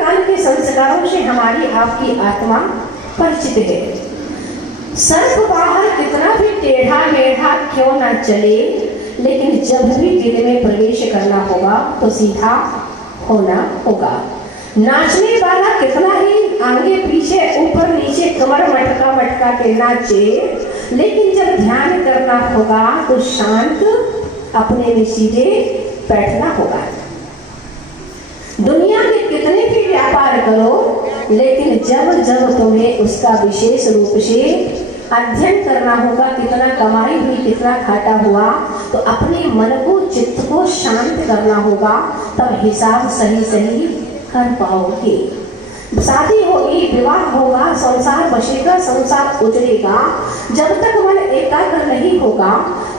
काल के संस्कारों से हमारी आपकी आत्मा परिचित है। सर्प बाहर कितना भी टेढ़ा मेढ़ा क्यों ना चले, लेकिन जब भी दिल में प्रवेश करना होगा तो सीधा होना होगा। नाचने वाला कितना ही आगे पीछे ऊपर नीचे कमर मटका मटका के नाचे, लेकिन जब ध्यान करना होगा तो शांत अपने में सीधे बैठना होगा। दुनिया के कितने भी व्यापार करो, लेकिन जब जब तुम्हें उसका विशेष रूप से अध्ययन करना होगा, कितना कमाई हुई कितना घाटा हुआ, तो अपने मन को चित्त को शांत करना होगा, तब हिसाब सही सही कर पाओगे। शादी होगी, विवाह होगा, संसार बसेगा, संसार उजड़ेगा, जब तक मन एकाग्र नहीं होगा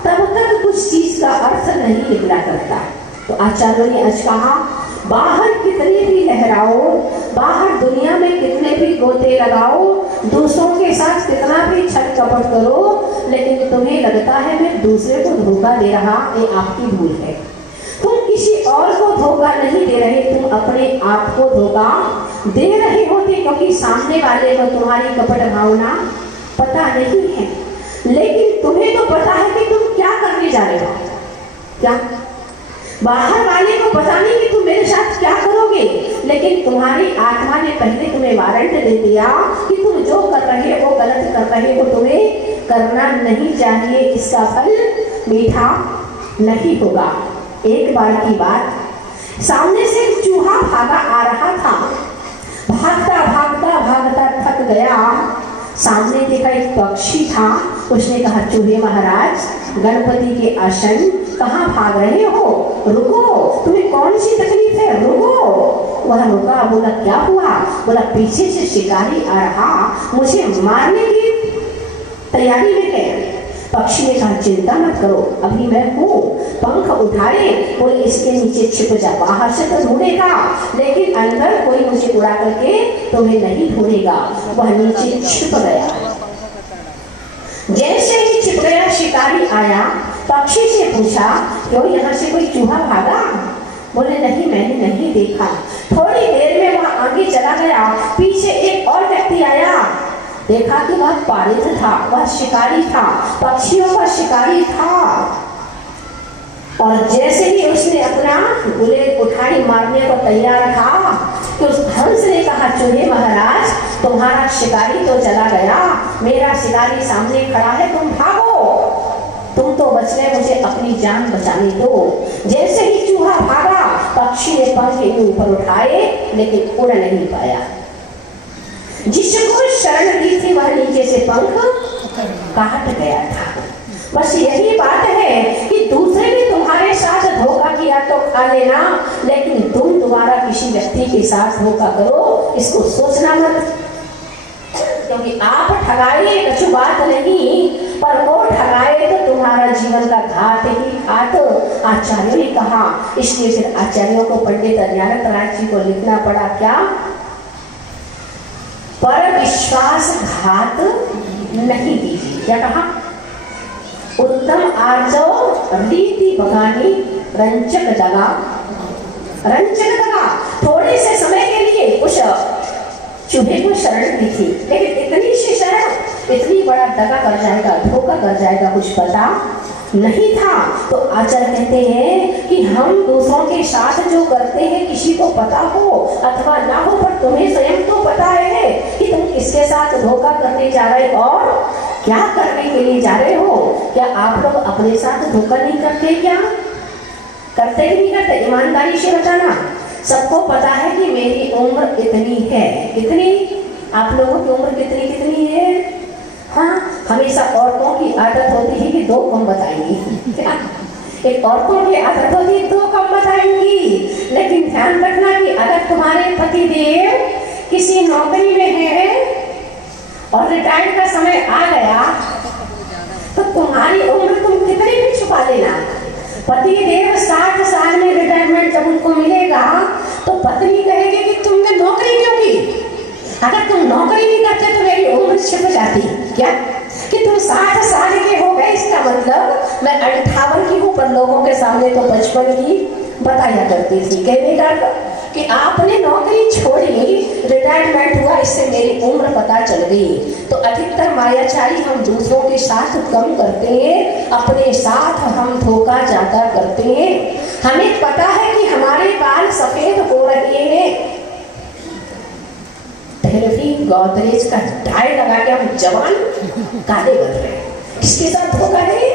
तब तक कुछ चीज का अर्थ नहीं निकला करता। तो आचार्यों ने आज कहा, बाहर कितने भी लहराओ, बाहर दुनिया में कितने भी गोते लगाओ, दूसरों के साथ कितना भी छल कपट करो, लेकिन तुम्हें लगता है मैं दूसरे को धोखा दे रहा, ये आपकी भूल है। तुम किसी और को धोखा नहीं दे रहे, तुम अपने आप को धोखा दे रहे होते, क्योंकि सामने वाले को तुम्हारी कपट भावना पता नहीं है, लेकिन तुम्हें तो पता है कि तुम क्या करने जा रहे हो। क्या बाहर वाले को पता नहीं कि तुम मेरे साथ क्या करोगे, लेकिन तुम्हारी आत्मा ने पहले तुम्हें वारंट दे दिया कि तुम जो कर रहे हो गलत कर रहे हो, तुम्हें करना नहीं चाहिए, इसका फल मीठा नहीं होगा। एक बार की बात, सामने से चूहा भागा आ रहा था, भागता भागता भागता थक गया, सामने देखा एक पक्षी था, उसने कहा चूहे महाराज गणपति के आसन कहाँ भाग रहे हो, रुको, तुम्हें कौन सी तकलीफ है, रुको। वह रुका, बोला क्या हुआ, बोला पीछे से शिकारी आ रहा, मुझे मारने की तैयारी में है। पक्षी ने कहा चिंता मत करो, अभी मैं हूँ, पंख उठाए, बोले इसके नीचे छिप जा, बाहर से तो ढूंढेगा लेकिन अंदर कोई मुझे उड़ा करके तुम्हें नहीं ढूंढेगा। वह नीचे छिप गया, जैसे ही छिप गया शिकारी आया, पक्षी से पूछा क्यों यहाँ से कोई चूहा भागा, बोले नहीं मैंने नहीं देखा। थोड़ी देर में वह आगे चला गया, पीछे एक और व्यक्ति आया, देखा कि वह पारित था, वह शिकारी था, पक्षियों का शिकारी था, और जैसे ही उसने अपना बुलेट उठाई मारने को तैयार था कि उस हंस ने कहा चूहे महाराज तुम्हारा शिकारी तो चला गया, मेरा शिकारी सामने खड़ा है, तुम भागो, तुम तो बच गए, मुझे अपनी जान बचाने दो। जैसे ही चूहा भागा, पक्षी ने पंख ऊपर उठाए लेकिन उड़ नहीं पाया। जिसको शरण दी थी वह नीचे से पंख काट गया था। बस यही बात है कि दूसरे ने तुम्हारे साथ धोखा किया तो खा लेना, लेकिन तुम दोबारा किसी व्यक्ति के साथ धोखा करो इसको सोचना मत, क्योंकि आप ठगाए कुछ बात नहीं, पर वो ठगाए तो तुम्हारा जीवन का घात ही घात। आचार्यों ने कहा, इसलिए फिर आचार्यों को पंडित अज्ञानत राज जी को लिखना पड़ा क्या, पर विश्वास घात नहीं कीजिए। क्या कहा, उत्तम आर्जो रीति बगानी रंचक दगा, रंचक दगा। थोड़े से समय के लिए उस चूहे को शरण दी थी, लेकिन इतनी सी शरण इतनी बड़ा दगा कर जाएगा, धोखा कर जाएगा, कुछ पता नहीं था। तो आचार्य कहते हैं कि हम दूसरों के साथ जो करते हैं किसी को पता हो अथवा ना हो, पर तुम्हें स्वयं तो पता है कि तुम किसके साथ धोखा करने जा रहे हो और क्या करने के लिए जा रहे हो। क्या आप लोग अपने साथ धोखा नहीं करते, क्या करते ही नहीं करते? ईमानदारी से बताना। सबको पता है कि मेरी उम्र इतनी है, कितनी, आप लोगों की उम्र कितनी कितनी है? हाँ, हमेशा औरतों की आदत होती है कि दो कम बताएंगी। एक औरतों की आदत होती है दो कम बताएंगी, लेकिन ध्यान रखना कि अगर तुम्हारे पति देव किसी नौकरी में है और रिटायर्ड का समय आ गया तो तुम्हारी उम्र तुम कितनी भी छुपा लेना। पति देव 60 साल में रिटायरमेंट जब उनको मिलेगा तो पत्नी कहेगी कि तुमने नौकरी क्यों की, अगर तुम नौकरी नहीं करते तो मेरी उम्र छिप जाती। क्या कि तुम 60 साल के हो गए, इसका मतलब मैं 58 की हूँ, पर लोगों के सामने तो 55 की बताया करती थी। कहने का कि आपने नौकरी छोड़ी, रिटायरमेंट हुआ, इससे मेरी उम्र पता चल गई। तो अधिकतर मायाचारी हम दूसरों के साथ कम करते हैं, अपने साथ हम धोखा ज्यादा करते हैं। हमें पता है कि हमारे बाल सफेद हो रहे हैं, पहले भी गोदरेज का डाई लगा के हम जवान काले बन रहे हैं। किसके साथ धोखा है?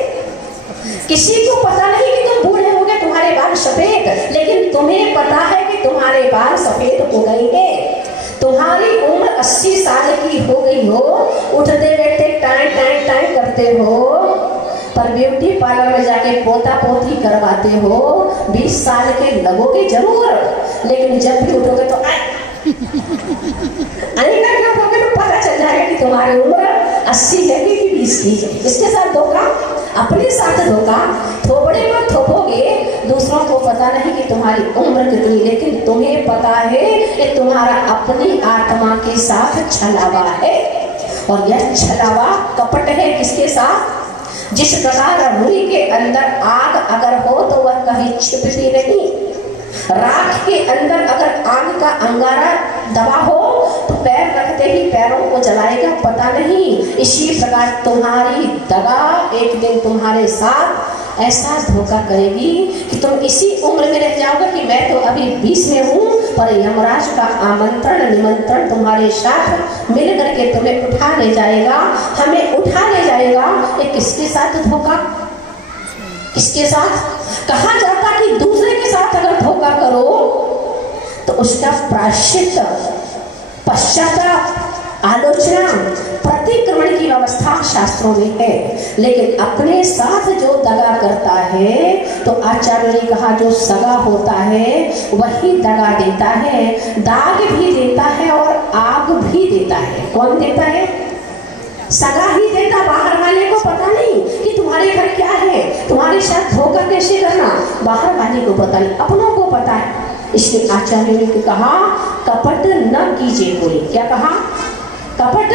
किसी को पता नहीं कि तुम बूढ़े हो गए, तुम्हारे बाल सफेद, लेकिन तुम्हें पता है कि तुम्हारे बाल सफेद हो गए हैं। तुम्हारी उम्र 80 साल की हो गई हो, उठते बैठते टाइम टाइम टाइम करते हो, पर ब्यूटी पार्लर में जाके पोता पोती करवाते हो, 20 साल के लगोगे जरूर, लेकिन जब भी उठोगे तो पता चल जाएगा कि तुम्हारी उम्र 80 है कि 20 की है। इसके साथ धोखा, अपने साथ धोखा। थोपड़े में थोपोगे, दूसरों को पता नहीं कि तुम्हारी उम्र कितनी, लेकिन तुम्हें पता है कि तुम्हारा अपनी आत्मा के साथ छलावा है। और यह छलावा कपट है किसके साथ? जिस प्रकार रुई के अंदर आग अगर हो तो वह कहीं छिपती नहीं, राख के अंदर अगर आग का अंगारा दबा हो तो पैर रखते ही पैरों को जलाएगा, पता नहीं। इसी प्रकार तुम्हारी दगा एक दिन तुम्हारे साथ ऐसा धोखा करेगी कि तुम इसी उम्र में रह जाओगे कि मैं तो अभी 20 में हूँ, पर यमराज का आमंत्रण निमंत्रण तुम्हारे साथ मिल करके तुम्हें उठा ले जाएगा, हमें उठा ले जाएगा। ये किसके साथ धोखा? किसके साथ? कहा जाता कि दूसरे के साथ अगर धोखा करो तो उसका प्रायश्चित, पश्चाताप, आलोचना, प्रतिक्रमण की व्यवस्था शास्त्रों में है। लेकिन अपने साथ जो दगा करता है, तो आचार्य ने कहा जो सगा होता है वही दगा देता है, दाग भी देता है और आग भी देता है। कौन देता है? सगा ही देता, बाहर वाले को पता नहीं कि तुम्हारे घर क्या है, तुम्हारे साथ धोखा कैसे करना, बाहर वाले को पता नहीं, अपनों को पता है। इसलिए आचार्य ने कहा कपट न कीजिए कोई। क्या कहा? कपट।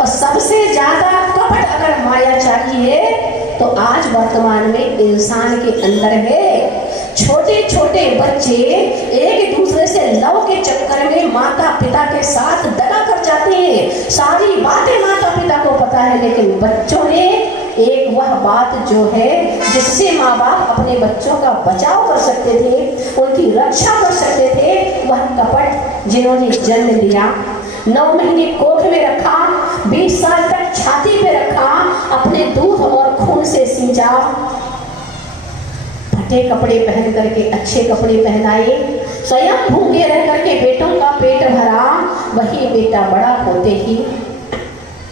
और सबसे ज्यादा कपट अगर मायाचारी है तो आज वर्तमान में इंसान के अंदर है। छोटे छोटे बच्चे एक दूसरे से लव के चक्कर में माता पिता के साथ दगा कर जाते हैं। सारी बातें माता पिता को पता है, लेकिन बच्चों ने एक वह बात जो है जिससे माँ बाप अपने बच्चों का बचाव कर सकते थे, उनकी रक्षा कर सकते थे, वह कपट जिन्होंने जन्म लिया, 9 महीने कोख में रखा, 20 साल तक छाती पे रखा, अपने दूध और खून से सींचा, फटे कपड़े पहन करके अच्छे कपड़े पहनाए, स्वयं भूखे रह करके बेटों का पेट भरा, वही बेटा बड़ा होते ही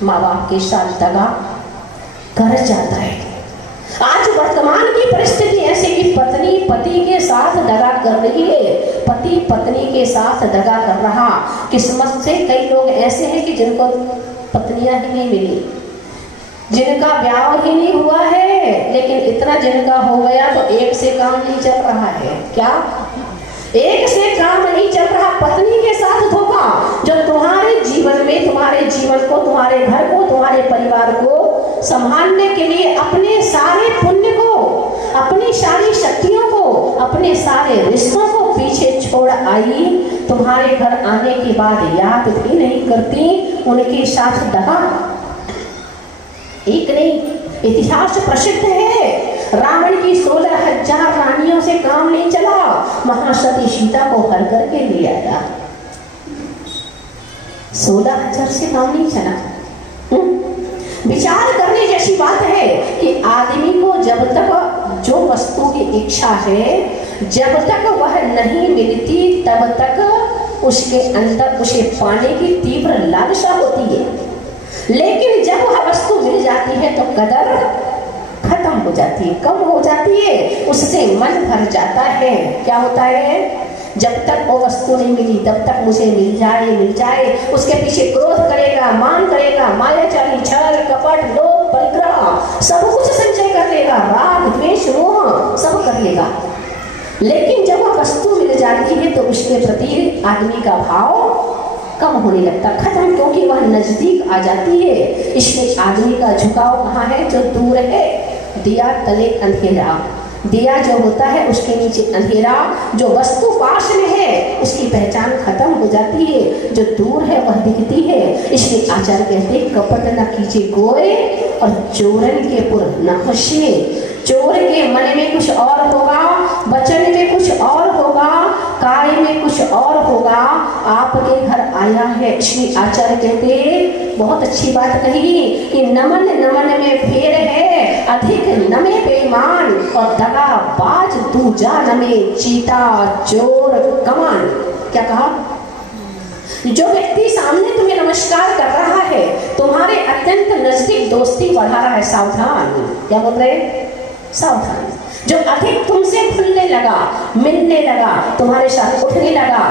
माँ बाप के साथ दगा कर जाता है। आज वर्तमान की परिस्थिति ऐसी कि पत्नी पति के साथ दगा कर रही है, पति पत्नी के साथ दगा कर रहा। किस्मत से कई लोग ऐसे हैं कि जिनको पत्नियां ही नहीं मिली, जिनका ब्याह ही नहीं हुआ है, लेकिन इतना जिनका हो गया तो एक से काम नहीं चल रहा है। क्या? एक से काम नहीं चल रहा। पत्नी के साथ धोखा, जो तुम्हारे जीवन में, तुम्हारे जीवन को, तुम्हारे घर को, तुम्हारे परिवार को संभालने के लिए अपने सारे पुण्य को, अपनी सारी शक्तियों को, अपने सारे रिश्तों को पीछे छोड़ आई, तुम्हारे घर आने के बाद याद भी नहीं करती, उनके साथ दगा। एक नहीं, इतिहास प्रसिद्ध है। रावण की 16,000 रानियों से काम नहीं चला, महासती सीता को हर करके ले आया। 16,000 से काम नहीं चला। विचार करने जैसी बात है कि आदमी को जब तक जो वस्तु की इच्छा है, जब तक वह नहीं मिलती, तब तक उसके अंदर उसे पाने की तीव्र लालसा होती है। लेकिन जब वह वस्तु मिल जाती है तो कदर खत्म हो जाती है, कम हो जाती है, उससे मन भर जाता है। क्या होता है? जब तक वो वस्तु नहीं मिली तब तक मुझे मिल जाए, उसके पीछे क्रोध करेगा, मान करेगा, मायाचारी, छल, कपट, लोभ, परिग्रह, सब कुछ संचय कर लेगा, राग, द्वेष, मोह सब कर लेगा। लेकिन जब वह वस्तु मिल जाती है तो उसके प्रति आदमी का भाव कम होने लगता, खत्म, क्योंकि वह नजदीक आ जाती है। इसलिए आदमी का झुकाव कहाँ है? जो दूर है। दिया तले अंधेरा, दिया जो होता है उसके नीचे अंधेरा, जो वस्तु पास में है उसकी पहचान खत्म हो जाती है, जो दूर है वह दिखती है। इसलिए आचार्य कहते कपट न कीजिए कोई और चोरन के पुर न हंसे। चोर के मन में कुछ और होगा, वचन में कुछ और होगा, कार्य में कुछ और होगा, आपके घर आया है। इसलिए आचार्य कहते बहुत अच्छी बात कही कि नमन नमन में फेर है, अधिक नमे बेईमान और दगा बाज दूजा नमे चीता चोर कमान। क्या कहा? जो व्यक्ति सामने तुम्हें नमस्कार कर रहा है, तुम्हारे अत्यंत नजदीक दोस्ती बढ़ा रहा है, सावधान। क्या बोल रहे? सावधान। जो अधिक तुमसे खुलने लगा, मिलने लगा, तुम्हारे साथ उठने लगा,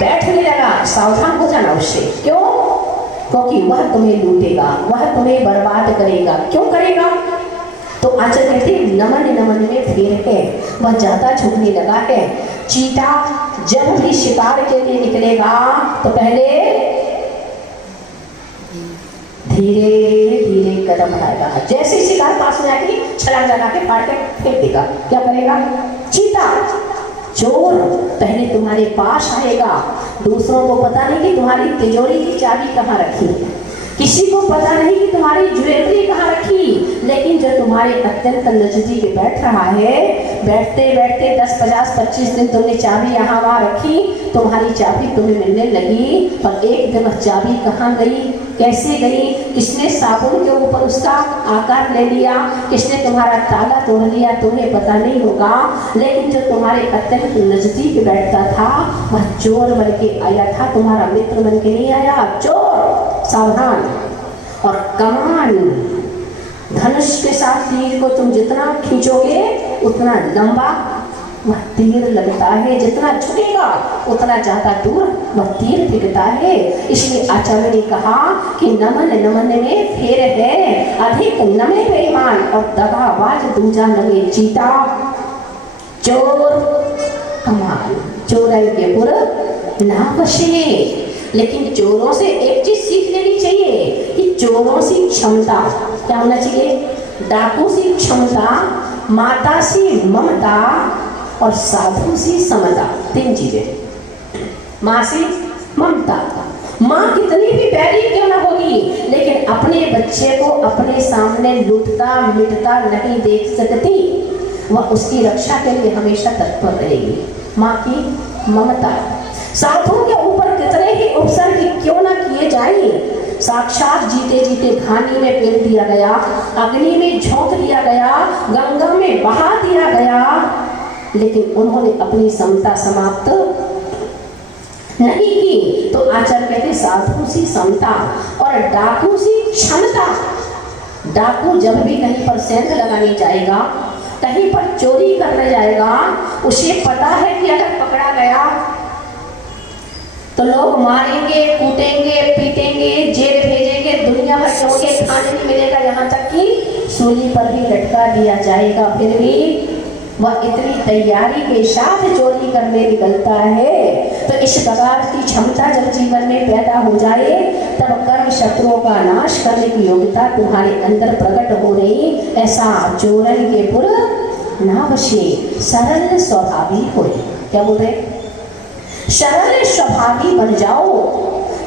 बैठने लगा, सावधान हो जाना उससे। क्यों? क्योंकि वह तुम्हें लूटेगा, वह तुम्हें बर्बाद करेगा। क्यों करेगा? तो आचार्य कहते नमन नमन में फेर है, वह ज्यादा झुकने लगा है। चीता जब भी शिकार के लिए निकलेगा तो पहले धीरे धीरे कदम बढ़ाएगा, जैसे शिकार पास में आएगी छलांग लगा के फाड़ के फेंक देगा। क्या करेगा? चीता। चोर पहले तुम्हारे पास आएगा, दूसरों को पता नहीं कि तुम्हारी तिजोरी की चाबी कहाँ रखी, किसी को पता नहीं कि तुम्हारी ज्वेलरी कहाँ रखी, लेकिन जो तुम्हारे अत्यंत नजदीक बैठ रहा है, बैठते बैठते 10, 50, 25 दिन तुमने चाबी यहाँ वहाँ रखी, तुम्हारी चाबी तुम्हें मिलने लगी, पर एक दिन चाबी कहाँ गई, कैसे गई, किसने साबुन के ऊपर उसका आकार ले लिया, किसने तुम्हारा ताला तोड़ लिया, तुम्हें पता नहीं होगा। लेकिन जो तुम्हारे अत्यंत नजदीक बैठता था वह चोर बन के आया था, तुम्हारा मित्र बन के नहीं आया। चोर सावधान। और कमान, धनुष के साथ तीर को तुम जितना खींचोगे उतना लंबा वह तीर लगता है, जितना झुकेगा उतना ज्यादा दूर वह तीर फेंकता है। इसलिए आचार्य ने कहा कि नमन नमन में फेर है, अधिक नमे बेईमान और दगाबाज दूजा नमे चीता चोर कमान। चोरन के पुर ना बसे। लेकिन चोरों से एक चीज सीख लेनी चाहिए कि चोरों से क्षमता क्या होना चाहिए? डाकू से क्षमता, माता से ममता और साधु से समता। 3 चीजें। माँ से ममता, माँ कितनी भी बैरी क्यों ना होगी लेकिन अपने बच्चे को अपने सामने लुटता मिटता नहीं देख सकती, वह उसकी रक्षा के लिए हमेशा तत्पर रहेगी। माँ की ममता। साधुओं के ऊपर कितने ही उपसर्ग क्यों ना किए जाए, साक्षात जीते जीते घानी में फेर दिया गया, अग्नि में झोंक दिया गया, गंगा में बहा दिया गया, लेकिन उन्होंने अपनी समता समाप्त नहीं की। तो आचार्य कहते साधु सी समता और डाकू सी क्षमता। डाकू जब भी कहीं पर सेंध लगाने जाएगा, कहीं पर चोरी करने जाएगा, उसे पता है कि अगर पकड़ा गया तो लोग मारेंगे, कूटेंगे, पीटेंगे, जेल भेजेंगे, दुनिया भर के उनके खाने नहीं मिलेगा, यहाँ तक कि सूली पर भी लटका दिया जाएगा। फिर भी वह इतनी तैयारी के साथ चोरी करने निकलता है। तो इस प्रकार की क्षमता जब जीवन में पैदा हो जाए तब कर्म शत्रुओं का नाश करने की योग्यता तुम्हारे अंदर प्रकट हो रही। ऐसा चोरन के पुर ना बसे, सरल स्वभावी हो। क्या बोल रहे? सरल स्वभावी बन जाओ।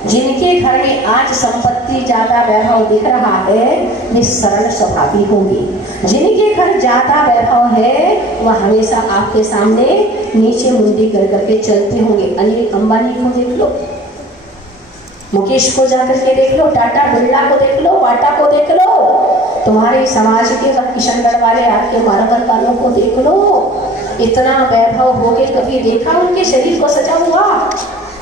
जिनके घर में आज संपत्ति ज्यादा वैभव दिख रहा है वे सरल स्वभावी होंगे। जिनके घर ज्यादा वैभव है वह हमेशा आपके सामने नीचे मुंडी कर करके चलते होंगे। अनिल अंबानी को देख लो, मुकेश को जाकर के देख लो, टाटा बिरला को देख लो, वाटा को देख लो, तुम्हारे समाज के किशनगढ़ वाले आपके मारवाड़ वालों को देख लो। इतना वैभव हो गए, कभी देखा उनके शरीर को सजा हुआ?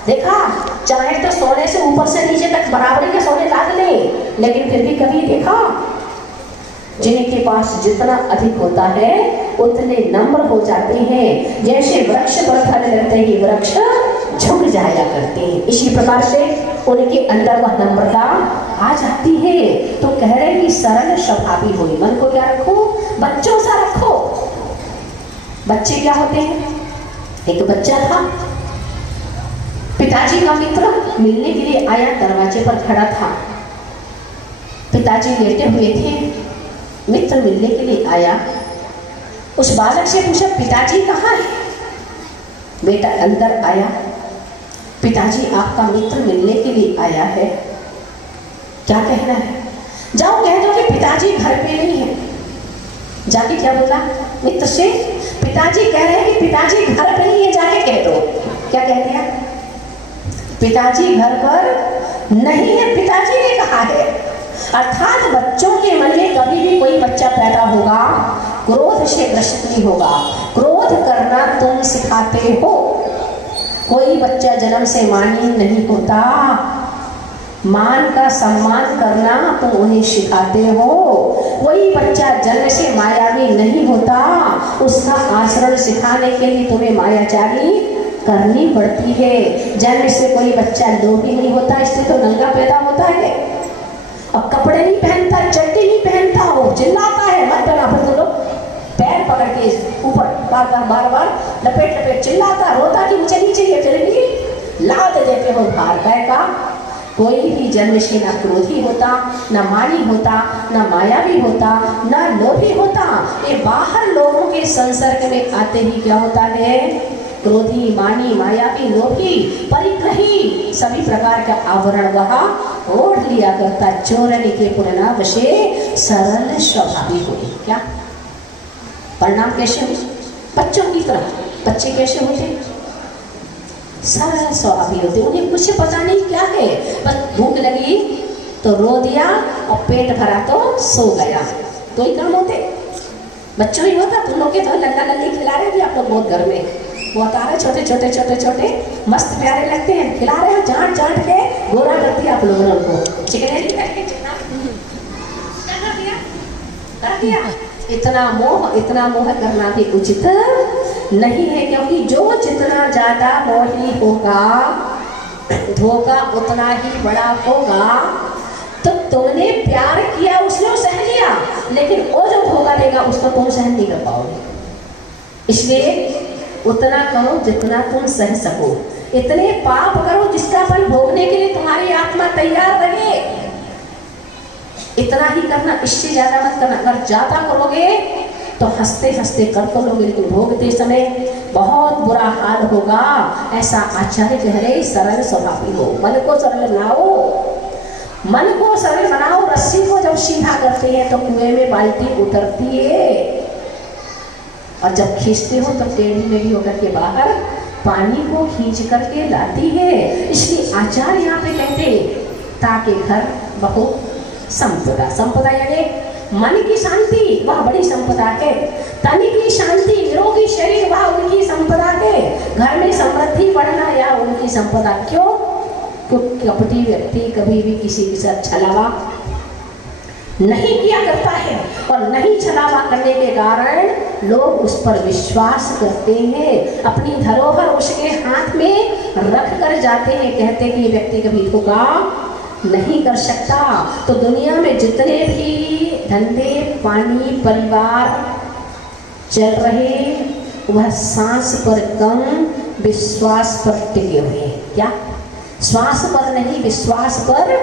देखा? चाहे तो सोने से ऊपर से नीचे तक बराबरी के सोने लाद ले, लेकिन फिर भी कभी देखा? जिनके पास जितना अधिक होता है उतने नम्र हो जाते हैं। जैसे वृक्ष पर फल लगते ही वृक्ष झुक जाया करते हैं, इसी प्रकार से उनके अंदर वह नम्रता आ जाती है। तो कह रहे हैं कि सरल स्वभावी हो। मन को क्या रखो? बच्चों सा रखो। बच्चे क्या होते हैं? एक बच्चा था, पिताजी का मित्र मिलने के लिए आया, दरवाजे पर खड़ा था। पिताजी लेटे हुए थे, मित्र मिलने के लिए आया। उस बालक से पूछा, पिताजी कहाँ है? बेटा अंदर आया, पिताजी आपका मित्र मिलने के लिए आया है। क्या कहना है? जाओ कह दो कि पिताजी घर पे नहीं है। जाके क्या बोला मित्र से? पिताजी कह रहे हैं कि पिताजी घर पे नहीं है, जाके कह दो। क्या कह दिया? पिताजी घर पर नहीं है, पिताजी ने कहा है। अर्थात बच्चों के मन में कभी भी कोई बच्चा पैदा होगा, क्रोध से ग्रसित नहीं होगा। क्रोध करना तुम सिखाते हो। कोई बच्चा जन्म से मानी नहीं होता। मान का सम्मान करना तुम उन्हें सिखाते हो। कोई बच्चा जन्म से मायावी नहीं होता। उसका आचरण सिखाने के लिए तुम्हें मायाचारी करनी पड़ती है। जन्म से कोई बच्चा लोभी नहीं होता, इससे तो नंगा पैदा होता है। अब कपड़े नहीं पहनता, चड्डी नहीं पहनता, वो चिल्लाता है मत पहना, फिर तो लोग पैर पकड़ के ऊपर बार बार लपेट चिल्लाता, रोता कि मुझे नहीं चाहिए, फिर भी लाद देते हो भार का। कोई भी जन्म से ना क्रोधी होता, ना मानी होता, ना मायावी होता, ना लोभी होता। ये बाहर लोगों के संसर्ग में आते ही क्या होता है? क्रोधी, मानी, मायावी, लोभी, परिग्रही सभी प्रकार का आवरण वह ओढ़ लिया करता। चोरने के पुरना वशे सरल स्वभावी हुई। क्या परिणाम कैसे हुए? बच्चों की तरह बच्चे कैसे होते? सरल स्वभावी होते। उन्हें कुछ पता नहीं क्या है, बस भूख लगी तो रो दिया और पेट भरा तो सो गया। तो ही काम होते बच्चों ही होता। तुम लोग के तो लल्ला लल्ली खिला रहे थे आप लोग बहुत घर में, बहुत आ रहे छोटे मस्त प्यारे लगते हैं, खिला रहे हो जांट के गोरा कर दिया आप लोगों ने उनको। चिकनेरी करके कर दिया। इतना मोह करना भी उचित नहीं है, क्योंकि जो जितना ज्यादा मोही होगा धोखा उतना ही बड़ा होगा। तो तुमने प्यार किया, उसने सह लिया, लेकिन वो जो धोखा देगा उसको तुम सहन नहीं कर पाओगे। इसलिए उतना करो जितना तुम सह सको। इतने पाप करो जिसका फल भोगने के लिए तुम्हारी आत्मा तैयार रहे। इतना ही करना, इससे ज्यादा मत करना। अगर ज्यादा करोगे तो हंसते हंसते कर तो लोगे, लेकिन भोगते समय बहुत बुरा हाल होगा। ऐसा आचार्य कह रहे, सरल स्वभावी हो, मन को सरल बनाओ। मन को सरल बनाओ। रस्सी को जब सीधा करते हैं तो कुएं में बाल्टी उतरती है, और जब खींचते हो तो टेढ़ी मेढ़ी होकर के बाहर पानी को खींच करके लाती है। इसलिए आचार्य यहाँ पे कहते ताकि घर बहु संपदा यानी मन की शांति वह बड़ी संपदा है। तन की शांति, निरोगी शरीर वह उनकी संपदा है। घर में समृद्धि बढ़ना या उनकी संपदा। क्यों? क्योंकि कपटी व्यक्ति कभी भी किसी के साथ छलावा नहीं किया करता है, और नहीं छलावा करने के कारण लोग उस पर विश्वास करते हैं। अपनी धरोहर उसके हाथ में रख कर जाते हैं, कहते कि व्यक्ति कभी धोखा नहीं कर सकता। तो दुनिया में जितने भी धंधे पानी परिवार चल रहे वह सांस पर कम विश्वास पर टिके हुए हैं। क्या? श्वास पर नहीं, विश्वास पर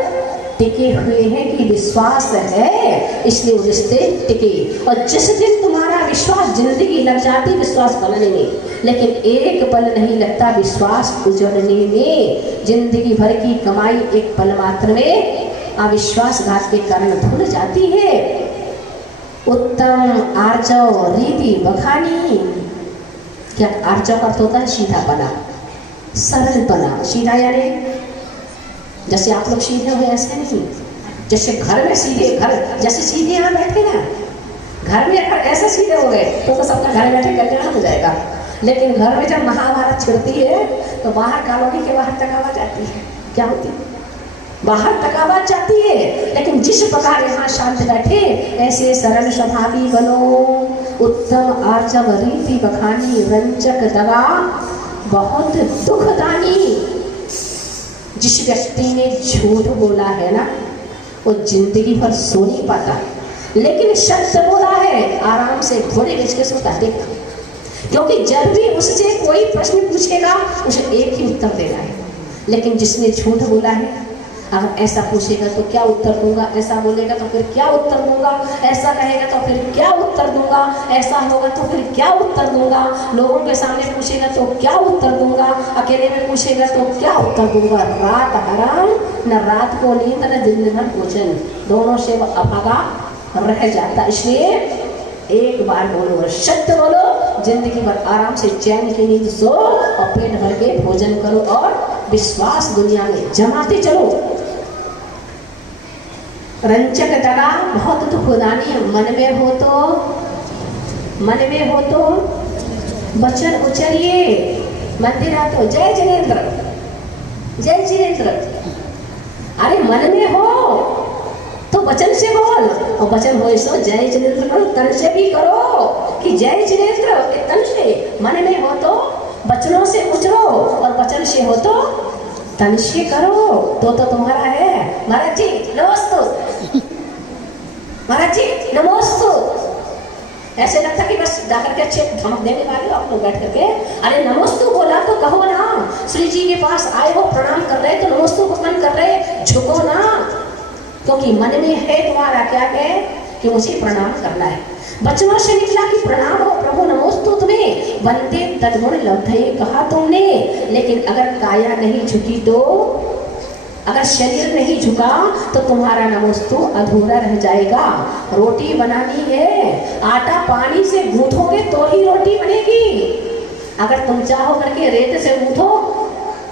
टिके हुए हैं कि विश्वास है इसलिए वो रिश्ते टिके। और जिस दिन तुम्हारा विश्वास जिंदगी लग जाती विश्वास बनने में, लेकिन एक पल नहीं लगता विश्वास उजड़ने में। जिंदगी भर की कमाई एक पल मात्र में अविश्वासघात के कारण धुल जाती है। उत्तम आर्जव रीति बखानी। क्या आर्जव अर्थ होता है? सीधापना, सरलपना। सीधा यानी जैसे आप लोग सीधे हुए ऐसे नहीं, जैसे घर में सीधे, घर जैसे सीधे यहाँ बैठे ना, घर में अगर ऐसे सीधे हो गए तो सबका घर बैठे कल्याण हो जाएगा। लेकिन घर में जब महाभारत छिड़ती है तो बाहर कॉलोनी के बाहर तक आवाज आती है। क्या होती है? बाहर तक आवाज जाती है। लेकिन जिस प्रकार यहाँ शांत बैठे ऐसे सरल स्वभावी बनो। उत्तम आर्जव रीति बखानी रंजक दगा बहुत दुखदानी। जिस व्यक्ति ने झूठ बोला है ना वो जिंदगी भर सो नहीं पाता, लेकिन सत्य बोला है आराम से घोड़े बेच के सोता। देखा, क्योंकि जब भी उससे कोई प्रश्न पूछेगा उसे एक ही उत्तर देना है। लेकिन जिसने झूठ बोला है अगर ऐसा पूछेगा तो क्या उत्तर दूंगा, ऐसा बोलेगा तो फिर क्या उत्तर दूंगा, ऐसा कहेगा तो फिर क्या उत्तर दूंगा, ऐसा होगा तो फिर क्या उत्तर दूंगा, लोगों के सामने पूछेगा तो क्या उत्तर दूंगा, अकेले में पूछेगा तो क्या उत्तर दूंगा। रात हराम, न रात को नींद, न दिन भर भोजन, दोनों से वो अभागा रह जाता। इसलिए एक बार बोलो, सत्य बोलो, जिंदगी भर आराम से चैन की नींद सो और पेट भर के भोजन करो और विश्वास दुनिया में जमाते चलो। रंचक दगा बहुत दुखदानी, मन में हो तो वचन उचरिए। मंदिर आ तो जय जिनेंद्र, जय जिनेंद्र। अरे मन में हो तो वचन से बोल, और वचन हो सो जय जिनेंद्र करो, तन से भी करो कि जय जिनेंद्र, तन से। मन में हो तो वचनों से उचरो और वचन से हो तो तन से करो, तो तुम्हारा है। महाराज जी नमस्ते, महाराज जी नमस्ते। ऐसे लगता कि बस जाकर के अच्छे धमक देने वाले हो आप लोग बैठ करके। अरे नमस्ते बोला तो कहो ना, श्री जी के पास आए हो, प्रणाम कर रहे तो नमस्ते को मन कर रहे, झुको ना, क्योंकि मन में है तुम्हारा क्या है कि मुझे प्रणाम करना है। बचनों से निकला कि प्रणाम हो प्रभु नमोस्तु तुम्हें, बनते तदगुण लब्धे कहा तुमने। लेकिन अगर काया नहीं झुकी तो, अगर शरीर नहीं झुका तो तुम्हारा नमोस्तु अधूरा रह जाएगा। रोटी बनानी है, आटा पानी से गूंथोगे तो ही रोटी बनेगी। अगर तुम चाहो करके रेत से गूंथो,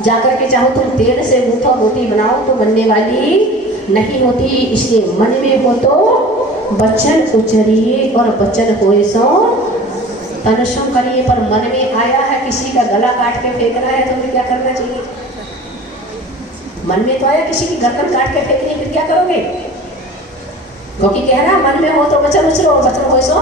जाकर के चाहो तुम तेल से गूंथो रोटी बनाओ तो बनने वाली नहीं होती। इसलिए मन में हो तो वचन उचरिए और वचन होए सो तन सो करिए। पर मन में आया है किसी का गला काट के फेंकना है तो फिर क्या करना चाहिए? मन में तो आया किसी की गर्दन काट के फेंकनी, फिर क्या करोगे? क्योंकि कह रहा मन में हो तो वचन उचरो, वचन होए सो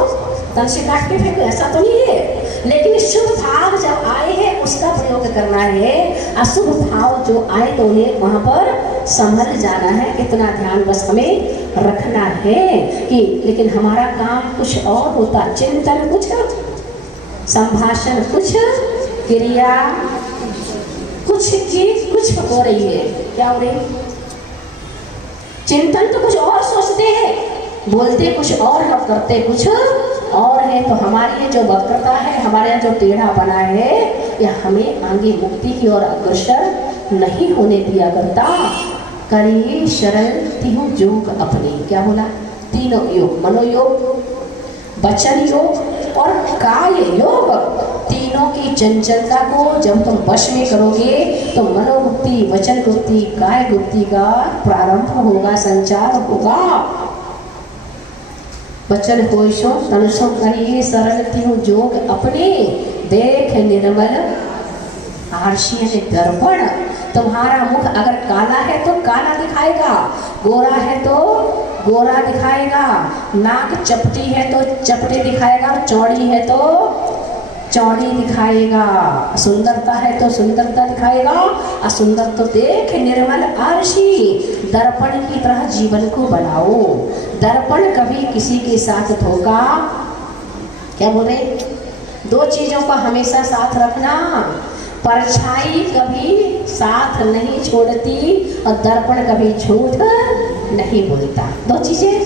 तन से काट के फेंको, ऐसा तो नहीं है। लेकिन शुभ भाव जब आए हैं उसका प्रयोग करना है, अशुभ भाव जो आए तो उन्हें वहां पर संभल जाना है। इतना ध्यान बस हमें रखना है कि लेकिन हमारा काम कुछ और होता, चिंतन कुछ, संभाषण कुछ, क्रिया कुछ चीज कुछ हो रही है। क्या हो रही है? चिंतन तो कुछ और सोचते हैं, बोलते कुछ और और करते कुछ और है। तो हमारी ये जो वक्रता है, हमारे यहाँ जो टेढ़ा बना है, यह हमें आगे मुक्ति की ओर अग्रसर नहीं होने दिया करता। करिए शरण तीनों योग अपने, क्या बोला? तीनों योग, मनोयोग, वचन योग और काय योग, तीनों की चंचलता को जब तुम वश में करोगे तो मनोमुक्ति, वचन गुप्ति, काय गुप्ति का प्रारंभ होगा, संचार होगा। वचन होइसो तनुसो करिए सरल तीनों योग अपने, देख निर्मल आर्षी दर्पण। तुम्हारा मुख अगर काला है तो काला दिखाएगा, गोरा है तो गोरा दिखाएगा, नाक चपटी है तो चपटे दिखाएगा, चौड़ी है तो चौड़ी दिखाएगा, सुंदरता है तो सुंदरता दिखाएगा, असुंदर तो देख निर्मल आर्षी। दर्पण की तरह जीवन को बनाओ। दर्पण कभी किसी के साथ धोखा, क्या बोले? दो चीजों का हमेशा साथ रखना, परछाई कभी साथ नहीं छोड़ती और दर्पण कभी झूठ नहीं बोलता। दो चीजें,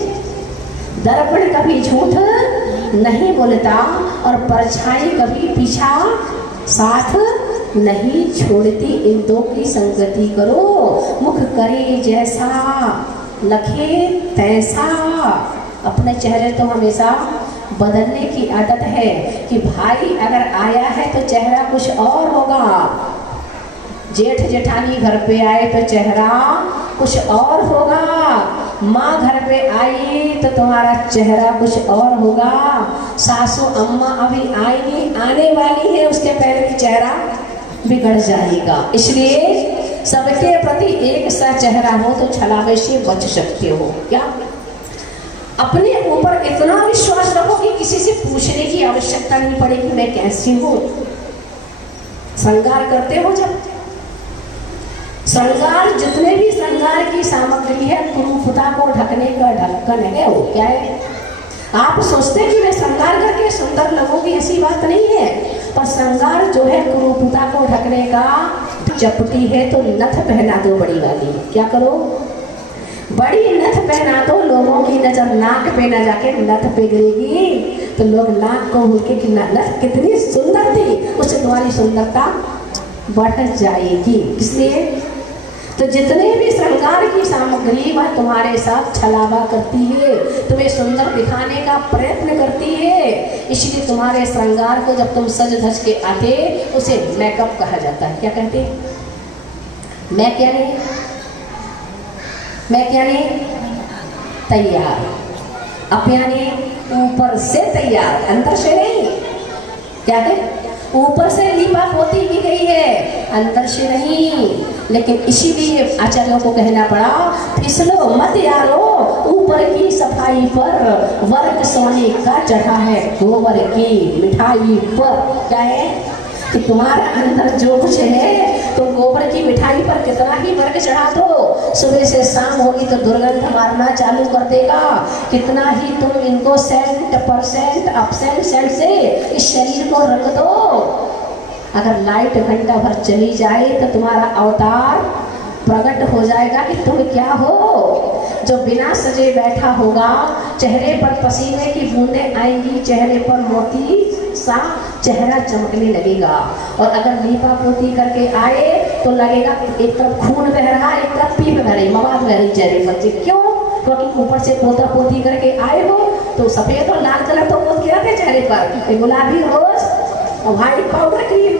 दर्पण कभी झूठ नहीं बोलता और परछाई कभी पीछा साथ नहीं छोड़ती। इन दो की संगति करो। मुख करे जैसा लखे तैसा। अपने चेहरे तो हमेशा बदलने की आदत है कि भाई अगर आया है तो चेहरा कुछ और होगा, जेठ जेठानी घर पे आए तो चेहरा कुछ और होगा, माँ घर पे आई तो तुम्हारा चेहरा कुछ और होगा, सासू अम्मा अभी आएंगी, आने वाली है, उसके पहले भी चेहरा बिगड़ जाएगा। इसलिए सबके प्रति एक सा चेहरा हो तो छलावे से बच सकते हो। क्या अपने ऊपर इतना विश्वास रखो कि किसी से पूछने की आवश्यकता नहीं पड़ेगी मैं कैसी हूँ। श्रृंगार करते हो, जब श्रृंगार जितने भी श्रृंगार की सामग्री है कुरूपता को ढकने का ढक्कन है। वो क्या है? आप सोचते हैं कि मैं श्रृंगार करके सुंदर लगूंगी, ऐसी बात नहीं है। पर श्रृंगार जो है कुरूपता को ढकने का चपटी है तो नथ पहना दो बड़ी वाली। क्या करो? बड़ी नथ पहना दो, लोगों की नजर नाक पे न जाके नथ पे गिरेगी तो लोग नाक को बोलके कि नथ कितनी सुंदर थी, उससे तुम्हारी सुंदरता बढ़ जाएगी। इसलिए तो जितने भी श्रृंगार की सामग्री वह तुम्हारे साथ छलावा करती है, तुम्हें सुंदर दिखाने का प्रयत्न करती है। इसलिए तुम्हारे श्रृंगार को जब तुम सज धज के आते उसे मेकअप कहा जाता है। क्या कहते हैं? मैं क्या नहीं, मैं क्या नहीं, तैयार। अब यानी ऊपर से तैयार, अंदर से नहीं। क्या है? ऊपर से लीपा पोती की गई है, अंदर से नहीं। लेकिन इसीलिए आचार्यों को कहना पड़ा, फिसलो मत यारो, ऊपर की सफाई पर वर्क सोने का चढ़ा है, गोबर की मिठाई पर। क्या है कि तुम्हारा अंदर जो कुछ है तो गोबर की मिठाई पर कितना ही वर्ग चढ़ा दो, सुबह से शाम होगी तो दुर्गंध मारना चालू कर देगा। कितना ही तुम इनको सेंट परसेंट अपसेंट सेंट से इस शरीर को रख दो, अगर लाइट घंटा भर चली जाए तो तुम्हारा अवतार प्रकट हो जाएगा कि तुम क्या हो। जो बिना सजे बैठा होगा, चेहरे पर पसीने की बूंदें आएंगी, चेहरे पर मोती सा चेहरा चमकने लगेगा। और अगर लीपा पोती करके आए तो लगेगा एक तरफ खून बह रहा, एक तरफ पीप बह रही, मवाद बह रही चेहरे पर। क्यों? क्योंकि ऊपर से पोता पोती करके आए हो तो सफेद और लाल कलर तो पोत के रखे चेहरे पर, गुलाबी रोज और व्हाइट पाउडर क्रीम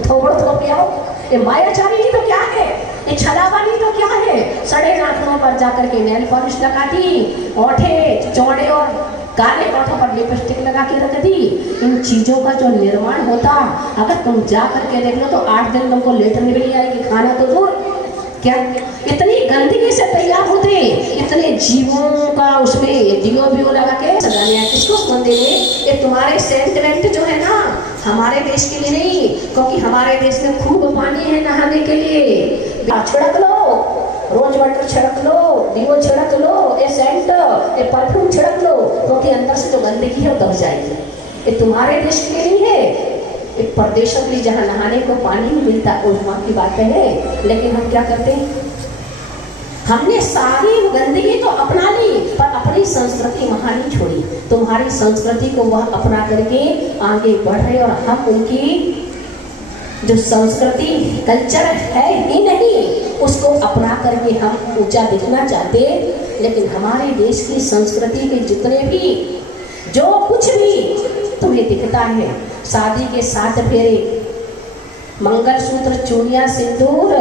थोड़ा थोड़ा पियाओ। ये मायाचारी नहीं तो क्या है, ये छलावा नहीं तो क्या है। सड़े नाखूनों पर जाकर के नेल पॉलिश लगा दी, ओठे चौड़े और काले ओठों पर लिपस्टिक लगा के रख दी। इन चीजों का जो निर्माण होता, अगर तुम जा करके देख लो तो 8 दिन तुमको लेटर भी नहीं आएगी, खाना तो दूर। क्या इतनी गंदगी से तैयार होते, इतने जीवों का उसमें दियो बियो लगा के सजाने हैं। किसको मंदिर में? ये तुम्हारे सेंटिमेंट जो है ना, हमारे देश के लिए नहीं, क्योंकि हमारे देश में खूब पानी है नहाने के लिए। छिड़क लो, रोज वाटर छिड़क लो, दियो छिड़क लो, ये सेंट ये परफ्यूम छिड़क लो, क्योंकि अंदर से जो गंदगी है वो दब जाएगी। ये तुम्हारे देश के लिए नहीं है, एक प्रदेशों के लिए जहाँ नहाने को पानी नहीं मिलता उस वहाँ की बात है। लेकिन हम क्या करते हैं, हमने सारी गंदगी तो अपना ली पर अपनी संस्कृति वहाँ नहीं छोड़ी। तुम्हारी संस्कृति को वह अपना करके आगे बढ़ रहे और हम उनकी जो संस्कृति कल्चर है ही नहीं उसको अपना करके हम ऊंचा दिखना चाहते। लेकिन हमारे देश की संस्कृति के जितने भी जो कुछ भी तुम्हें दिखता है, शादी के 7 फेरे, मंगलसूत्र, चूड़ियां, सिंदूर,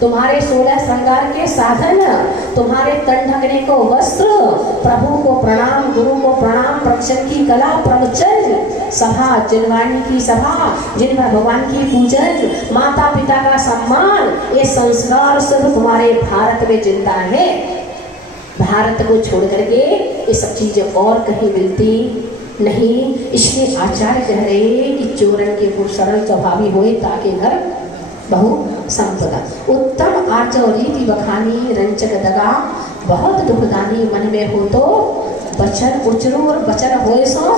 तुम्हारे 16 श्रृंगार के साधन, तुम्हारे तन ढकने को वस्त्र, प्रभु को प्रणाम, गुरु को प्रणाम, प्रवचन की कला, प्रवचन सभा, जिनवाणी की सभा, जिनमें भगवान की पूजन, माता पिता का सम्मान, ये संस्कार सिर्फ तुम्हारे भारत में जिंदा है। भारत को छोड़ करके ये सब चीजें और कहीं मिलती नहीं। इसलिए आचार्य कह रहे कि चोरन के पुर सरल स्वभावी होए ताके घर बहु संपदा, उत्तम आचो रीति बखानी रंचक दगा, बहुत दुखदानी मन में हो तो बचन उचरो और बचन होए सो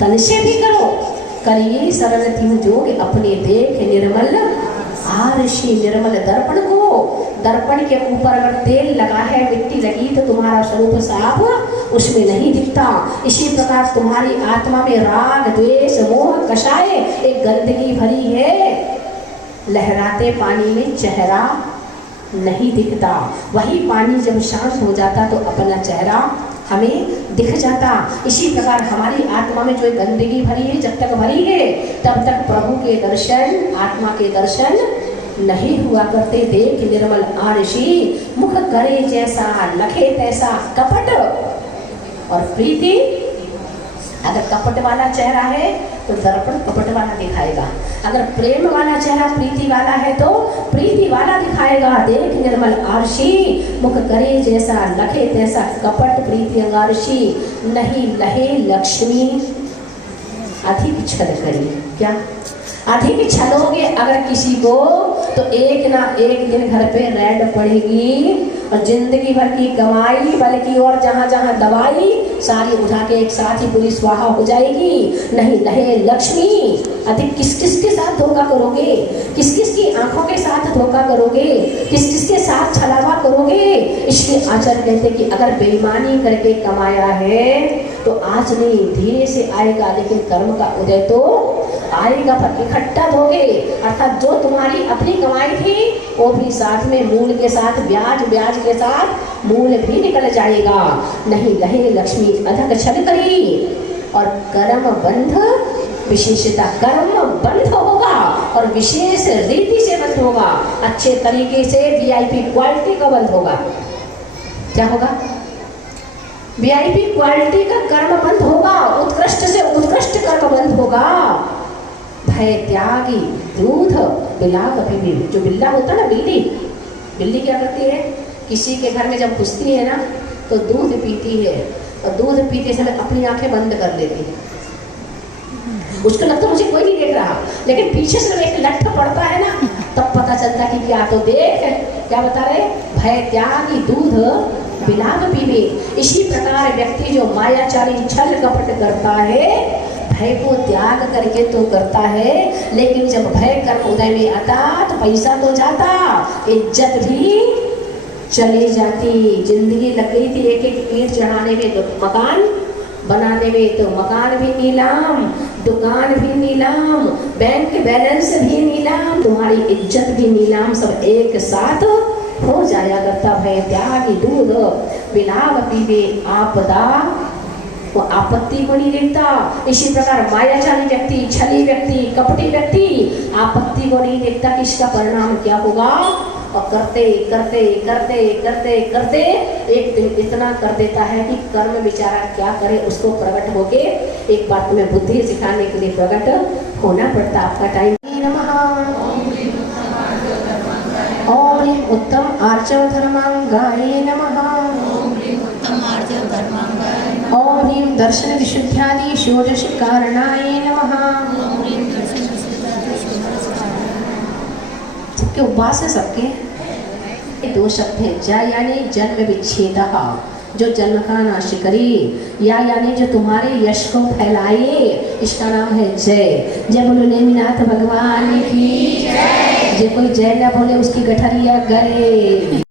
तन से भी करो, करिए सरल तीन जोग अपने देख निर्मल आरशी निर्मल दर्पण को। दर्पण के ऊपर अगर तेल लगा है, मिट्टी लगी तो तुम्हारा स्वरूप साफ उसमें नहीं दिखता। इसी प्रकार तुम्हारी आत्मा में राग द्वेष मोह कषाय एक गंदगी भरी है, लहराते पानी में चेहरा नहीं दिखता। वही पानी जब शांत हो जाता तो अपना चेहरा हमें दिख जाता। इसी प्रकार हमारी आत्मा में जो गंदगी भरी है, जब तक भरी है तब तक प्रभु के दर्शन, आत्मा के दर्शन नहीं हुआ करते। देख निर्मल आरशी मुख करे जैसा लखे तैसा कपट और प्रीति। अगर कपट वाला चेहरा है तो दर्पण कपट वाला दिखाएगा, अगर प्रेम वाला चेहरा प्रीति वाला है तो प्रीति वाला दिखाएगा। देख निर्मल आरशी मुख करे जैसा लखे तैसा कपट प्रीति अंगारशी, नहीं लहे लक्ष्मी अधिक छल करी। क्या अधिक छलोगे अगर किसी को तो एक ना एक दिन घर पे रेड पड़ेगी और जिंदगी भर की कमाई बल्कि और जहाँ जहाँ दवाई सारी उठा के एक साथ ही पूरी स्वाहा हो जाएगी। नहीं रहे लक्ष्मी। अधिक किस किस के साथ धोखा करोगे, किस किस की आंखों के साथ धोखा करोगे, किस किस के साथ छलावा करोगे। इसलिए आचार्य कहते कि अगर बेईमानी करके कमाया है तो आज नहीं धीरे से आएगा, लेकिन कर्म का उदय तो आएगा। पर इकट्ठा दोगे अर्थात जो तुम्हारी अपनी कमाई थी वो भी साथ में मूल के साथ ब्याज के साथ मूल भी निकल जाएगा। नहीं रहे लक्ष्मी अधक छल करी और कर्म बंध विशेषता, कर्म बंद होगा और विशेष रीति से बंद होगा, अच्छे तरीके से वीआईपी क्वालिटी का बंद होगा। क्या होगा? वीआईपी क्वालिटी का कर्म बंद होगा, उत्कृष्ट से उत्कृष्ट कर्म बंद होगा। भय त्यागी दूध बिला कभी भी, जो बिल्ला होता है ना, बिल्ली क्या करती है? किसी के घर में जब घुसती है ना तो दूध पीती है और दूध पीते समय अपनी आंखें बंद कर लेती है। उसको लगता है मुझे कोई नहीं देख रहा, लेकिन पीछे से एक लठ पड़ता है ना तब पता चलता कि क्या तो देख। क्या बता रहे? भय त्यागी दूध बिलाग पीवे। इसी प्रकार व्यक्ति जो मायाचारी छल कपट करता है भय को त्याग करके तो करता है, लेकिन जब भय कर्म उदय में आता तो पैसा तो जाता, इज्जत भी चली जाती। जिंदगी लग गई थी एक एक ईंट चढ़ाने में तो मकान बनाने में, तो मकान भी नीलाम, दुकान भी नीलाम, बैंक बैलेंस भी नीलाम, तुम्हारी इज्जत भी नीलाम, सब एक साथ हो जाया करता। भय त्यागी दूध बिलाग पीवे आपदा, वो आपत्ति को नहीं देखता। इसी प्रकार मायाचारी व्यक्ति, छली व्यक्ति, कपटी व्यक्ति आपत्ति को नहीं देखता कि इसका परिणाम क्या होगा, और करते करते करते करते करते एक दिन इतना कर देता है कि कर्म बेचारा क्या करे, उसको प्रकट होके एक बात तुम्हें बुद्धि सिखाने के लिए प्रकट होना पड़ता। आपका टाइम। ओम उत्तम आर्चव धर्मांगाय नमः। ओम ह्रीं दर्शन विशुद्ध्यादि षोडश कारणाय नमः। सबके उपवास है सबके। दो शब्द हैं, जय यानी जन्म विच्छेदः, जो जन्म का नाश करे, या यानी जो तुम्हारे यश को फैलाए, इसका नाम है जय। जय बोलो नेमिनाथ भगवान की जय। जो कोई जय ना बोले उसकी गठरिया गए।